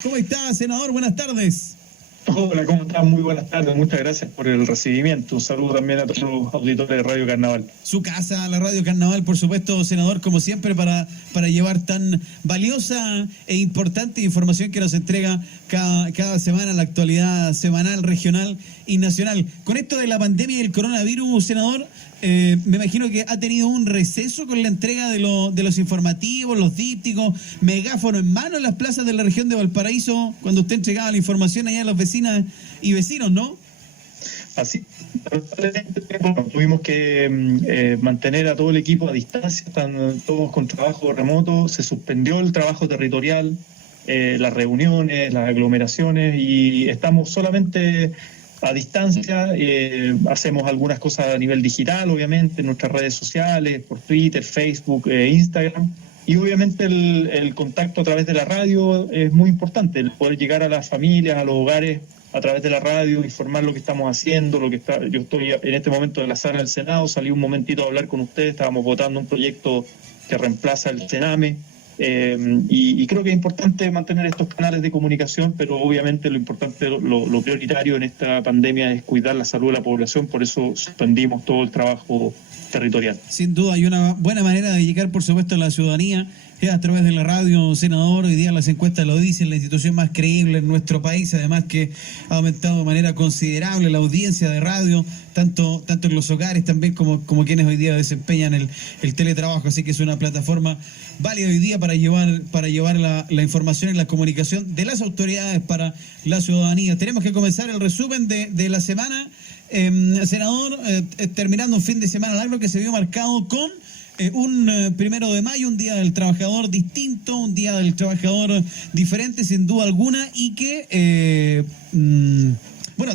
¿Cómo está, senador? Buenas tardes. Hola, ¿cómo estás? Muy buenas tardes, muchas gracias por el recibimiento. Un saludo también a todos los auditores de Radio Carnaval. Su casa, la Radio Carnaval, por supuesto, senador, como siempre, para llevar tan valiosa e importante información que nos entrega cada semana, la actualidad semanal, regional y nacional. Con esto de la pandemia y el coronavirus, senador, me imagino que ha tenido un receso con la entrega de los informativos, los dípticos, megáfono en mano en las plazas de la región de Valparaíso, cuando usted entregaba la información allá a las vecinas y vecinos, ¿no? Así, bueno, tuvimos que mantener a todo el equipo a distancia, están todos con trabajo remoto, se suspendió el trabajo territorial, las reuniones, las aglomeraciones, y estamos solamente a distancia. Hacemos algunas cosas a nivel digital, obviamente, en nuestras redes sociales, por Twitter, Facebook, Instagram, y obviamente el contacto a través de la radio es muy importante, el poder llegar a las familias, a los hogares, a través de la radio, informar lo que estamos haciendo, yo estoy en este momento en la sala del Senado, salí un momentito a hablar con ustedes, estábamos votando un proyecto que reemplaza el Sename, y creo que es importante mantener estos canales de comunicación, pero obviamente lo importante, lo prioritario en esta pandemia es cuidar la salud de la población, por eso suspendimos todo el trabajo territorial. Sin duda, hay una buena manera de llegar, por supuesto, a la ciudadanía es a través de la radio, senador. Hoy día las encuestas lo dicen, la institución más creíble en nuestro país, además que ha aumentado de manera considerable la audiencia de radio, tanto en los hogares también como quienes hoy día desempeñan el teletrabajo, así que es una plataforma válida hoy día para llevar la información y la comunicación de las autoridades para la ciudadanía. Tenemos que comenzar el resumen de la semana, senador, terminando un fin de semana largo que se vio marcado con un 1 de mayo, un día del trabajador distinto, un día del trabajador diferente, sin duda alguna, y que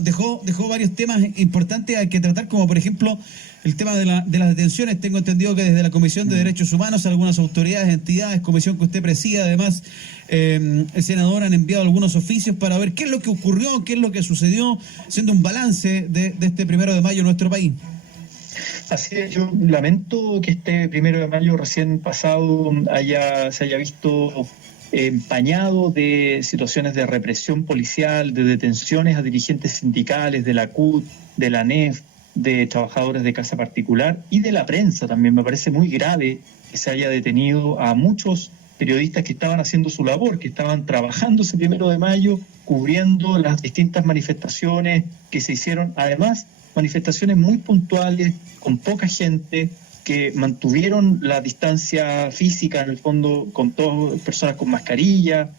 dejó varios temas importantes a que tratar, como por ejemplo el tema de las detenciones. Tengo entendido que desde la Comisión de Derechos Humanos, algunas autoridades, entidades, comisión que usted presida, además, el senador, han enviado algunos oficios para ver qué es lo que ocurrió, qué es lo que sucedió, haciendo un balance de este 1 de mayo en nuestro país. Así es, yo lamento que este 1 de mayo recién pasado se haya visto empañado de situaciones de represión policial, de detenciones a dirigentes sindicales de la CUT, de la ANEF, de trabajadores de casa particular y de la prensa también. Me parece muy grave que se haya detenido a muchos periodistas que estaban haciendo su labor, que estaban trabajando ese 1 de mayo, cubriendo las distintas manifestaciones que se hicieron, además manifestaciones muy puntuales, con poca gente, que mantuvieron la distancia física, en el fondo, con todas personas con mascarilla,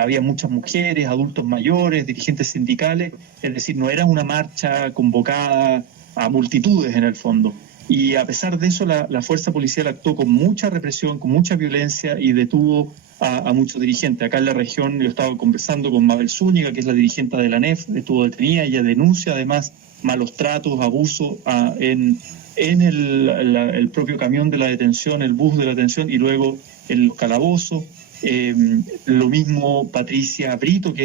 había muchas mujeres, adultos mayores, dirigentes sindicales, es decir, no era una marcha convocada a multitudes en el fondo. Y a pesar de eso, la fuerza policial actuó con mucha represión, con mucha violencia, y detuvo a muchos dirigentes. Acá en la región yo estaba conversando con Mabel Zúñiga, que es la dirigente de la ANEF, estuvo detenida. Ella denuncia además malos tratos, abuso en el propio camión de la detención, el bus de la detención, y luego en los calabozos. Lo mismo Patricia Brito, que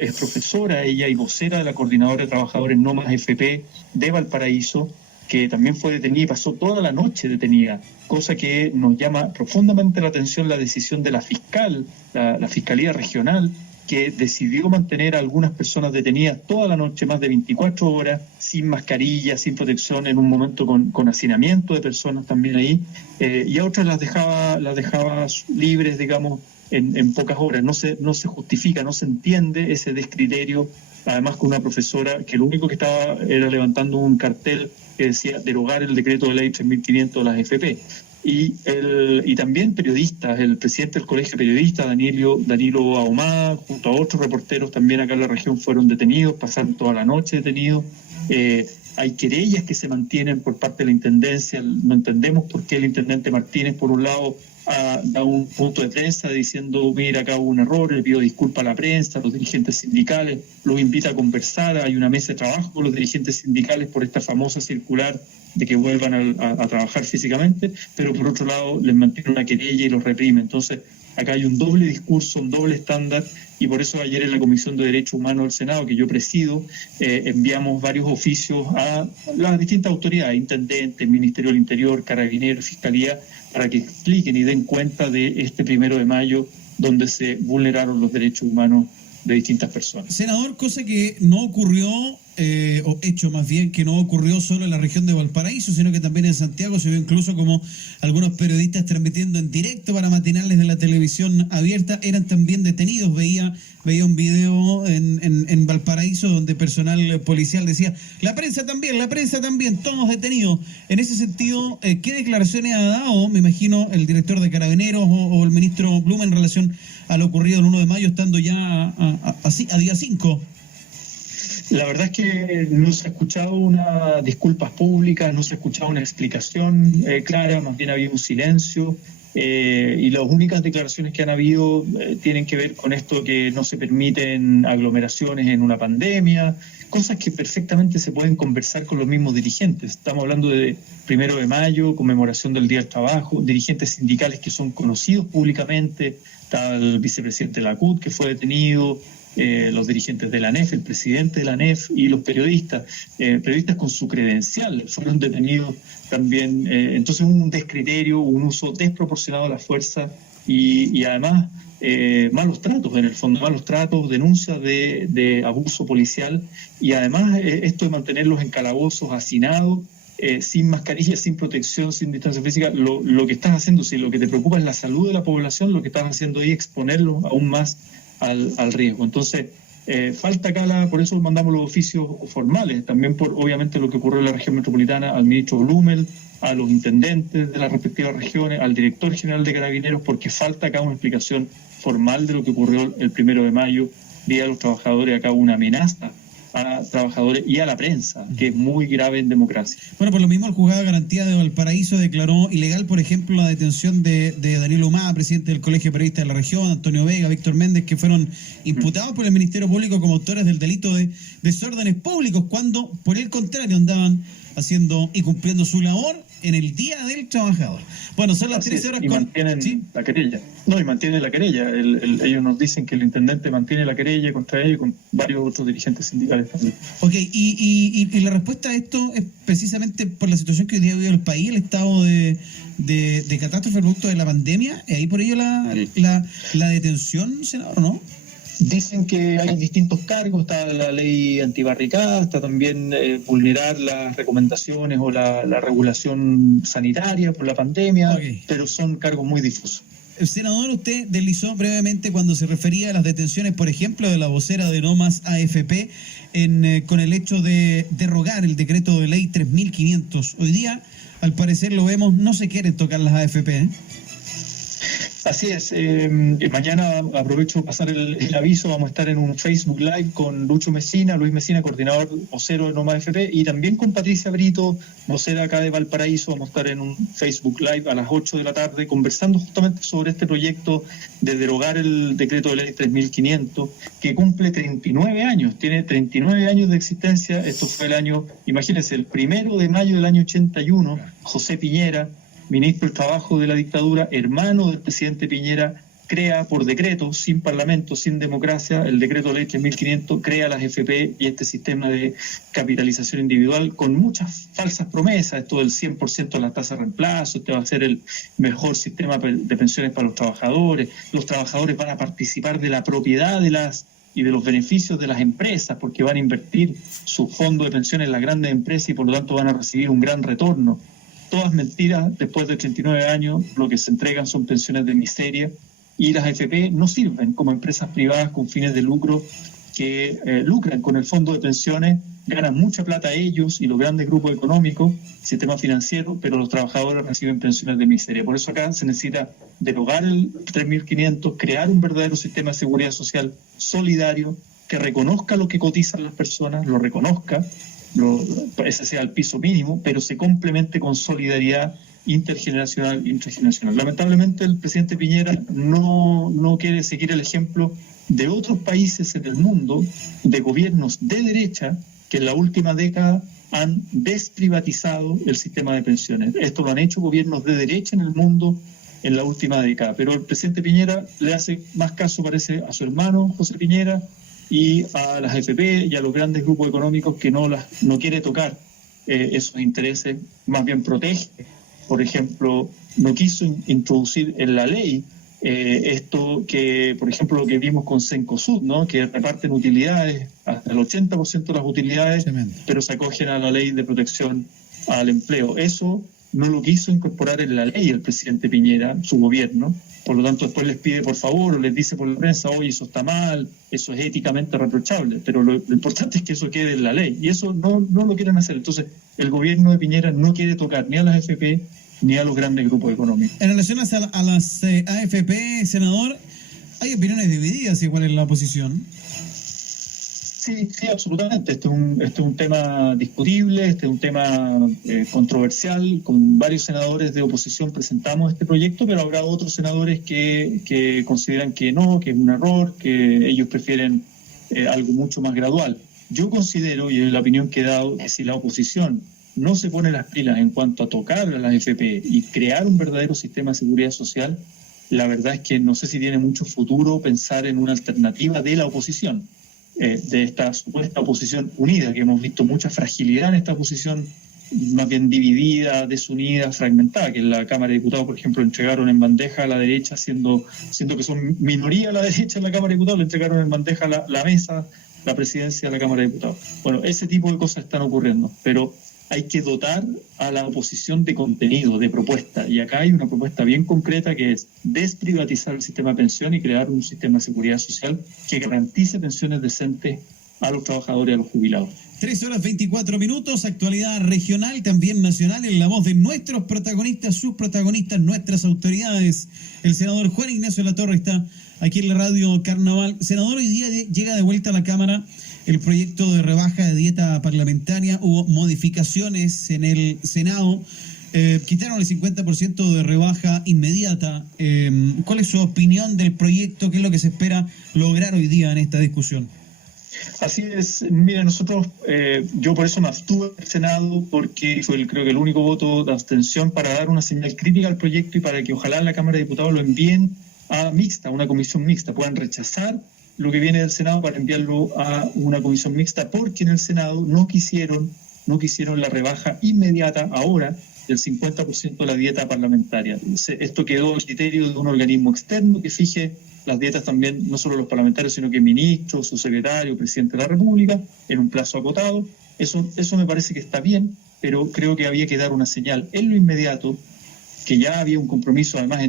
es profesora ella y vocera de la Coordinadora de Trabajadores No Más FP de Valparaíso, que también fue detenida y pasó toda la noche detenida, cosa que nos llama profundamente la atención la decisión de la fiscal, la Fiscalía Regional, que decidió mantener a algunas personas detenidas toda la noche, más de 24 horas, sin mascarilla, sin protección, en un momento con hacinamiento de personas también ahí, y a otras las dejaba libres, digamos, en pocas horas. No se justifica, no se entiende ese descriterio, además con una profesora que lo único que estaba era levantando un cartel que decía derogar el decreto de ley 3500 de las FP. Y también periodistas, el presidente del Colegio de Periodistas, Danilo Ahumada, junto a otros reporteros también acá en la región, fueron detenidos, pasaron toda la noche detenidos. Hay querellas que se mantienen por parte de la Intendencia. No entendemos por qué el intendente Martínez, por un lado, da un punto de prensa diciendo, mira, acá hubo un error, le pido disculpas a la prensa, a los dirigentes sindicales, los invita a conversar, hay una mesa de trabajo con los dirigentes sindicales por esta famosa circular de que vuelvan a trabajar físicamente, pero por otro lado les mantiene una querella y los reprime. Entonces, acá hay un doble discurso, un doble estándar, y por eso ayer en la Comisión de Derechos Humanos del Senado, que yo presido, enviamos varios oficios a las distintas autoridades, intendentes, Ministerio del Interior, Carabineros, Fiscalía, para que expliquen y den cuenta de este 1 de mayo donde se vulneraron los derechos humanos de distintas personas. Senador, cosa que no ocurrió, o hecho más bien, que no ocurrió solo en la región de Valparaíso, sino que también en Santiago se vio incluso como algunos periodistas transmitiendo en directo para matinales de la televisión abierta eran también detenidos. Veía un video en Valparaíso donde personal policial decía, la prensa también, todos detenidos. En ese sentido, ¿qué declaraciones ha dado, me imagino, el director de Carabineros o el ministro Blum en relación a lo ocurrido el 1 de mayo, estando ya a día 5? La verdad es que no se ha escuchado unas disculpas públicas, no se ha escuchado una explicación clara, más bien ha habido un silencio. Y las únicas declaraciones que han habido tienen que ver con esto que no se permiten aglomeraciones en una pandemia, cosas que perfectamente se pueden conversar con los mismos dirigentes. Estamos hablando de 1 de mayo, conmemoración del Día del Trabajo, dirigentes sindicales que son conocidos públicamente, está el vicepresidente de la CUT que fue detenido, los dirigentes de la ANEF, el presidente de la ANEF y los periodistas con su credencial fueron detenidos también. Entonces un descriterio, un uso desproporcionado de la fuerza y además malos tratos, en el fondo, malos tratos, denuncias de abuso policial y además esto de mantenerlos en calabozos, hacinados, sin mascarilla, sin protección, sin distancia física. Lo que estás haciendo, si lo que te preocupa es la salud de la población, lo que estás haciendo ahí es exponerlos aún más al riesgo. Entonces, falta acá, por eso mandamos los oficios formales, también por obviamente lo que ocurrió en la región metropolitana, al ministro Blumel, a los intendentes de las respectivas regiones, al director general de Carabineros, porque falta acá una explicación formal de lo que ocurrió el 1 de mayo, Día de los Trabajadores. Acá una amenaza a trabajadores y a la prensa, que es muy grave en democracia. Bueno, por lo mismo el juzgado de garantía de Valparaíso declaró ilegal, por ejemplo, la detención de Daniel Humada, presidente del Colegio de Periodistas de la Región, Antonio Vega, Víctor Méndez, que fueron imputados por el Ministerio Público como autores del delito de desórdenes públicos, cuando, por el contrario, andaban haciendo y cumpliendo su labor en el Día del Trabajador. Bueno, son las 13 horas y mantienen ¿sí? la querella. No, y mantienen la querella. Ellos nos dicen que el intendente mantiene la querella contra ellos y con varios otros dirigentes sindicales también. Ok, y la respuesta a esto es precisamente por la situación que hoy día vive el país, el estado de catástrofe producto de la pandemia, y ahí por ello la detención, senador, ¿no? Dicen que hay distintos cargos, está la ley antibarricada, está también vulnerar las recomendaciones o la regulación sanitaria por la pandemia, Okay. Pero son cargos muy difusos. Senador, usted deslizó brevemente cuando se refería a las detenciones, por ejemplo, de la vocera de No Más AFP, con el hecho de derogar el decreto de ley 3.500. Hoy día, al parecer lo vemos, no se quieren tocar las AFP, ¿eh? Así es, mañana aprovecho pasar el aviso, vamos a estar en un Facebook Live con Luis Messina, coordinador vocero de Noma FP, y también con Patricia Brito, vocera acá de Valparaíso. Vamos a estar en un Facebook Live a las 8 de la tarde conversando justamente sobre este proyecto de derogar el decreto de ley 3.500, que cumple 39 años, tiene 39 años de existencia. Esto fue el año, imagínense, el 1 de mayo del año 81, José Piñera, ministro del Trabajo de la dictadura, hermano del presidente Piñera, crea por decreto, sin parlamento, sin democracia, el decreto ley 3.500, crea las FP y este sistema de capitalización individual con muchas falsas promesas, esto del 100% de la tasa de reemplazo, este va a ser el mejor sistema de pensiones para los trabajadores van a participar de la propiedad y de los beneficios de las empresas, porque van a invertir su fondo de pensiones en las grandes empresas y por lo tanto van a recibir un gran retorno. Todas mentiras. Después de 39 años lo que se entregan son pensiones de miseria y las AFP no sirven como empresas privadas con fines de lucro que lucran con el fondo de pensiones, ganan mucha plata ellos y los grandes grupos económicos, sistema financiero, pero los trabajadores reciben pensiones de miseria. Por eso acá se necesita derogar el 3.500, crear un verdadero sistema de seguridad social solidario que reconozca lo que cotizan las personas, lo reconozca, ese sea el piso mínimo, pero se complemente con solidaridad intergeneracional e intrageneracional. Lamentablemente el presidente Piñera no quiere seguir el ejemplo de otros países en el mundo, de gobiernos de derecha que en la última década han desprivatizado el sistema de pensiones. Esto lo han hecho gobiernos de derecha en el mundo en la última década, pero el presidente Piñera le hace más caso, parece, a su hermano José Piñera y a las AFP y a los grandes grupos económicos que no quiere tocar esos intereses, más bien protege. Por ejemplo, no quiso introducir en la ley esto que, por ejemplo, lo que vimos con Cencosud, ¿no? Que reparten utilidades, hasta el 80% de las utilidades, pero se acogen a la ley de protección al empleo. Eso no lo quiso incorporar en la ley el presidente Piñera, su gobierno. Por lo tanto, después les pide por favor, o les dice por la prensa, oye, eso está mal, eso es éticamente reprochable, pero lo importante es que eso quede en la ley, y eso no lo quieren hacer. Entonces, el gobierno de Piñera no quiere tocar ni a las AFP ni a los grandes grupos económicos. En relación a las AFP, senador, hay opiniones divididas igual en la oposición. Sí, absolutamente. Este es un tema discutible, este es un tema controversial. Con varios senadores de oposición presentamos este proyecto, pero habrá otros senadores que consideran que no, que es un error, que ellos prefieren algo mucho más gradual. Yo considero, y es la opinión que he dado, que si la oposición no se pone las pilas en cuanto a tocar a las AFP y crear un verdadero sistema de seguridad social, la verdad es que no sé si tiene mucho futuro pensar en una alternativa de la oposición. De esta supuesta oposición unida, que hemos visto mucha fragilidad en esta oposición, más bien dividida, desunida, fragmentada, que en la Cámara de Diputados, por ejemplo, entregaron en bandeja a la derecha, siendo que son minoría a la derecha en la Cámara de Diputados, le entregaron en bandeja la mesa, la presidencia de la Cámara de Diputados. Bueno, ese tipo de cosas están ocurriendo, pero hay que dotar a la oposición de contenido, de propuesta. Y acá hay una propuesta bien concreta que es desprivatizar el sistema de pensión y crear un sistema de seguridad social que garantice pensiones decentes a los trabajadores y a los jubilados. 3:24, actualidad regional, también nacional, en la voz de nuestros protagonistas, sus protagonistas, nuestras autoridades. El senador Juan Ignacio Latorre está aquí en la radio Carnaval. Senador, hoy día llega de vuelta a la Cámara el proyecto de rebaja de dieta parlamentaria. Hubo modificaciones en el Senado, quitaron el 50% de rebaja inmediata. ¿Cuál es su opinión del proyecto? ¿Qué es lo que se espera lograr hoy día en esta discusión? Así es, mira, nosotros, yo por eso me abstuve en el Senado, porque fue creo que el único voto de abstención para dar una señal crítica al proyecto y para que ojalá la Cámara de Diputados lo envíen a una comisión mixta, puedan rechazar lo que viene del Senado para enviarlo a una comisión mixta, porque en el Senado no quisieron la rebaja inmediata ahora del 50% de la dieta parlamentaria. Esto quedó a criterio de un organismo externo que fije las dietas también, no solo los parlamentarios, sino que ministros, subsecretarios, presidente de la República, en un plazo acotado. Eso me parece que está bien, pero creo que había que dar una señal en lo inmediato, que ya había un compromiso, además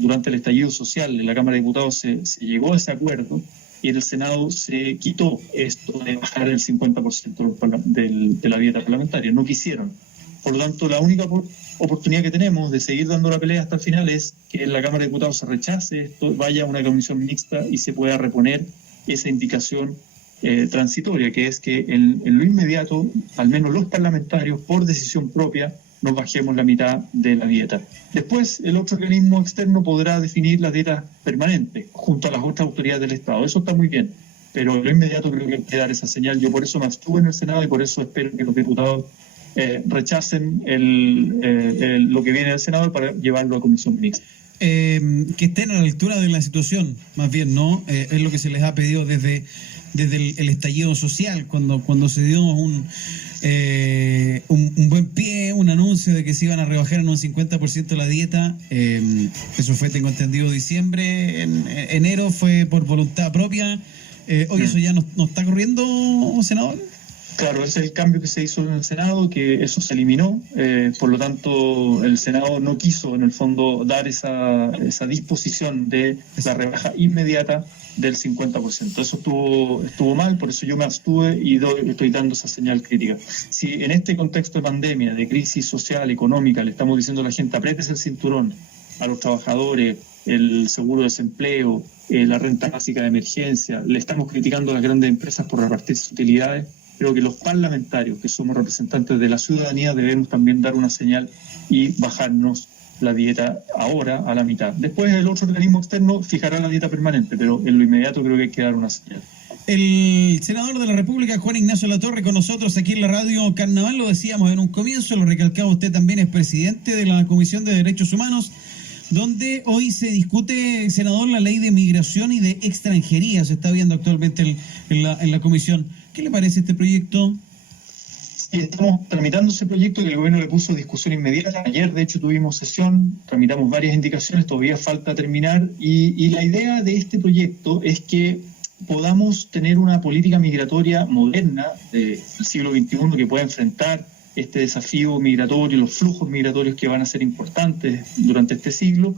durante el estallido social en la Cámara de Diputados se llegó a ese acuerdo, y en el Senado se quitó esto de bajar el 50% de la dieta parlamentaria. No quisieron. Por lo tanto, la única oportunidad que tenemos de seguir dando la pelea hasta el final es que en la Cámara de Diputados se rechace esto, vaya a una comisión mixta y se pueda reponer esa indicación transitoria, que es que en lo inmediato, al menos los parlamentarios, por decisión propia, nos bajemos la mitad de la dieta. Después, el otro organismo externo podrá definir la dieta permanente junto a las otras autoridades del Estado. Eso está muy bien, pero en lo inmediato creo que hay que dar esa señal. Yo por eso me abstuve en el Senado y por eso espero que los diputados rechacen lo que viene del Senado para llevarlo a comisión mixta. Que estén a la altura de la situación, más bien, ¿no? Es lo que se les ha pedido desde el estallido social, cuando se dio un buen pie, un anuncio de que se iban a rebajar en un 50% la dieta. Eso fue, tengo entendido, diciembre. En enero fue por voluntad propia. Hoy eso ya no está ocurriendo, senador. Claro, ese es el cambio que se hizo en el Senado, que eso se eliminó. Por lo tanto, el Senado no quiso, en el fondo, dar esa disposición de la rebaja inmediata del 50%. Eso estuvo mal, por eso yo me abstuve y estoy dando esa señal crítica. Si en este contexto de pandemia, de crisis social, económica, le estamos diciendo a la gente, apriétese el cinturón, a los trabajadores, el seguro de desempleo, la renta básica de emergencia, le estamos criticando a las grandes empresas por repartir sus utilidades, creo que los parlamentarios, que somos representantes de la ciudadanía, debemos también dar una señal y bajarnos la dieta ahora a la mitad. Después el otro organismo externo fijará la dieta permanente, pero en lo inmediato creo que hay que dar una señal. El senador de la República, Juan Ignacio Latorre, con nosotros aquí en la radio Carnaval. Lo decíamos en un comienzo, lo recalcaba usted también, es presidente de la Comisión de Derechos Humanos, donde hoy se discute, senador, la ley de migración y de extranjería. Se está viendo actualmente en la comisión. ¿Qué le parece este proyecto? Sí, estamos tramitando ese proyecto que el gobierno le puso discusión inmediata. Ayer, de hecho, tuvimos sesión, tramitamos varias indicaciones, todavía falta terminar. Y la idea de este proyecto es que podamos tener una política migratoria moderna del siglo XXI que pueda enfrentar este desafío migratorio, los flujos migratorios que van a ser importantes durante este siglo,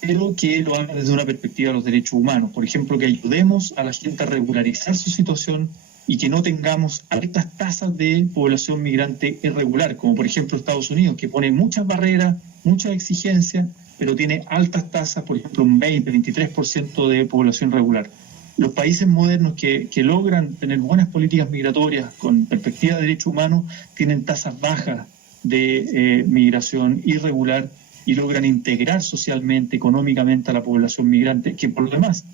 pero que lo haga desde una perspectiva de los derechos humanos. Por ejemplo, que ayudemos a la gente a regularizar su situación y que no tengamos altas tasas de población migrante irregular, como por ejemplo Estados Unidos, que pone muchas barreras, muchas exigencias, pero tiene altas tasas, por ejemplo un 20-23% de población regular. Los países modernos que logran tener buenas políticas migratorias con perspectiva de derechos humanos tienen tasas bajas de migración irregular y logran integrar socialmente, económicamente a la población migrante, que por lo demás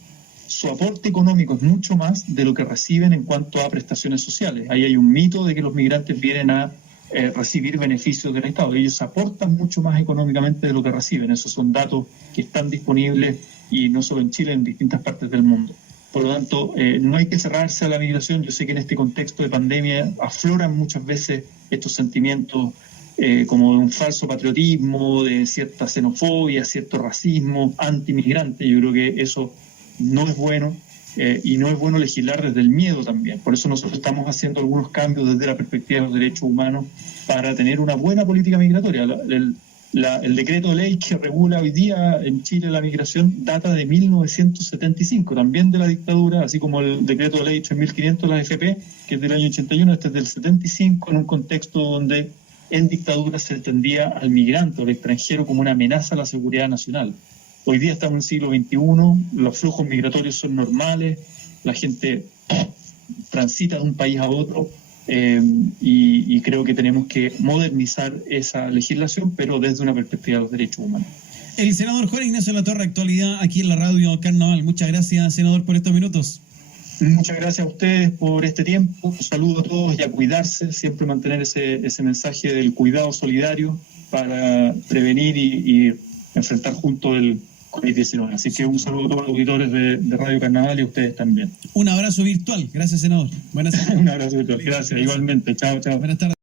su aporte económico es mucho más de lo que reciben en cuanto a prestaciones sociales. Ahí hay un mito de que los migrantes vienen a recibir beneficios del Estado. Ellos aportan mucho más económicamente de lo que reciben. Esos son datos que están disponibles y no solo en Chile, en distintas partes del mundo. Por lo tanto, no hay que cerrarse a la migración. Yo sé que en este contexto de pandemia afloran muchas veces estos sentimientos como de un falso patriotismo, de cierta xenofobia, cierto racismo antimigrante. Yo creo que eso no es bueno y no es bueno legislar desde el miedo también. Por eso nosotros estamos haciendo algunos cambios desde la perspectiva de los derechos humanos para tener una buena política migratoria. El decreto de ley que regula hoy día en Chile la migración data de 1975, también de la dictadura, así como el decreto de ley 3500 de la AFP, que es del año 81, este es del 75, en un contexto donde en dictadura se entendía al migrante o al extranjero como una amenaza a la seguridad nacional. Hoy día estamos en el siglo XXI, los flujos migratorios son normales, la gente transita de un país a otro y creo que tenemos que modernizar esa legislación, pero desde una perspectiva de los derechos humanos. El senador Juan Ignacio Latorre, actualidad aquí en la radio Carnaval. Muchas gracias, senador, por estos minutos. Muchas gracias a ustedes por este tiempo. Un saludo a todos y a cuidarse, siempre mantener ese mensaje del cuidado solidario para prevenir y enfrentar juntos el COVID-19. Así que un saludo a todos los auditores de Radio Carnaval y a ustedes también. Un abrazo virtual. Gracias, senador. Buenas tardes. Un abrazo virtual. Gracias, igualmente. Chao, chao. Buenas tardes.